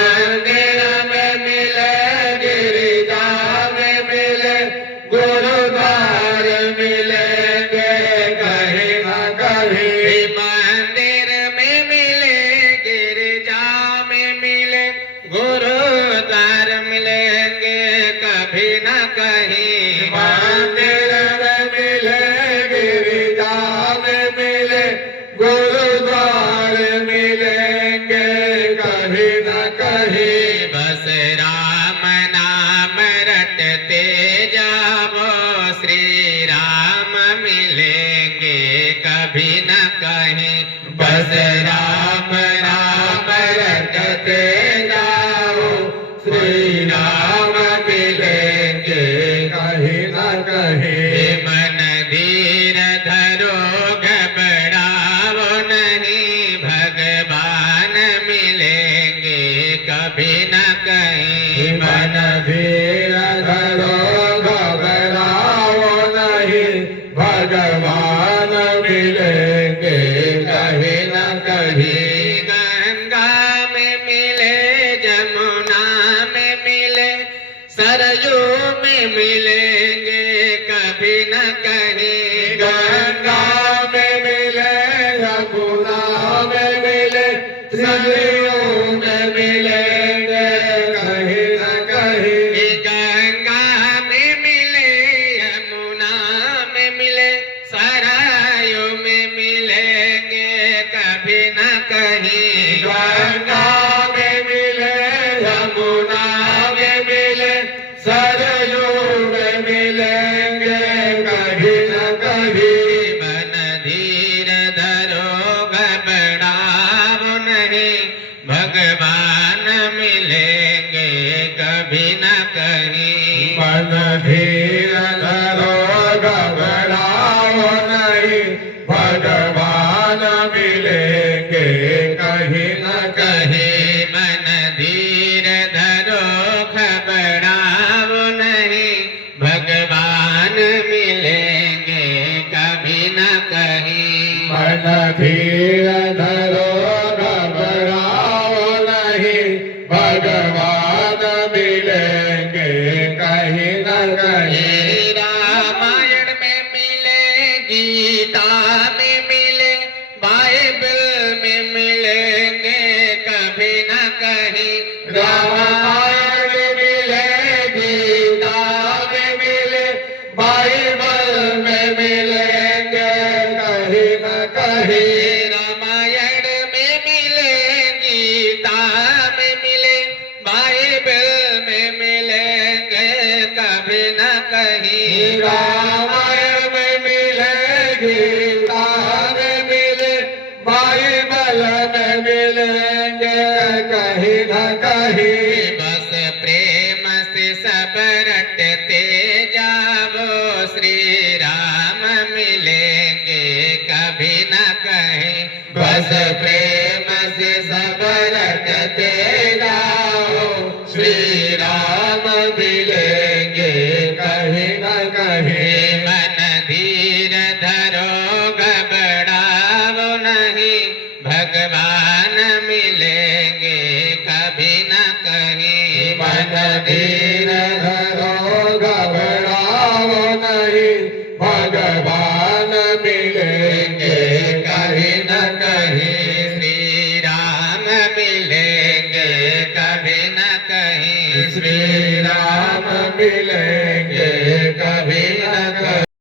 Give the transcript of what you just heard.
मंदिर में मिले, गिरिजा में मिले, गुरुद्वार मिलेंगे कहीं न कहीं। मंदिर में मिले, गिरिजा में मिले, गुरुद्वार मिलेंगे कभी न कहीं। मंदिर में मिले, गिरिजा में मिले, गुरुद्वार मिलेंगे कहीं न कहीं। बस राम नाम रटते जाओ, श्री राम मिलेंगे कभी न कहीं। बस राम नाम रटते जाओ, श्री राम मिलेंगे कहीं न कहीं। मन धीर धरो, घबराओ नहीं, भगवान मिलेंगे कभी न कहीं। मन धीर धरो, घबराओ नहीं, भगवान मिलेंगे कहीं न कहीं। गंगा में मिले, जमुना में मिले, सरयू में मिलेंगे कभी न कहीं। गंगा में मिले, यमुना में मिले, सरयू में मिलेंगे कहीं न कहीं। गंगा में मिले, यमुना में मिले, सरयू में मिलेंगे कभी न कहीं। गंगा में मिले, यमुना में मिले, सरयू में मिलेंगे कहीं न कहीं। मन धीर धरो, घबराओ नहीं, भगवान मिलेंगे कभी न कहीं। मन धीर धरो, घबराओ नहीं, भगवान मिलेंगे कहीं न कहीं। मन धीर धरो, घबराओ नहीं, भगवान मिलेंगे कभी न कहीं। मन धीर धरो, घबराओ नहीं, भगवान मिलेंगे कहीं न कहीं। रामायण में मिले, गीता में मिले, बाइबल में मिलेंगे कभी न कहीं। रामायण में मिले, गीता में मिले, बाइबल में मिलेंगे कहीं न कहीं। रामायण में मिले, गीता में मिले, बाइबल में मिलेंगे कभी न कहीं। रामायण में मिले, गीता में मिले, बाइबल में मिलेंगे कहीं न कहीं। बस प्रेम से सब रटते जाओ, श्री राम मिलेंगे कभी न कहीं। बस प्रेम से सब रटते जाओ, श्री राम मिलेंगे कहीं न कहीं। मन धीर धरो, घबराओ नहीं, भगवान मिलेंगे कभी न कहीं। मन धीर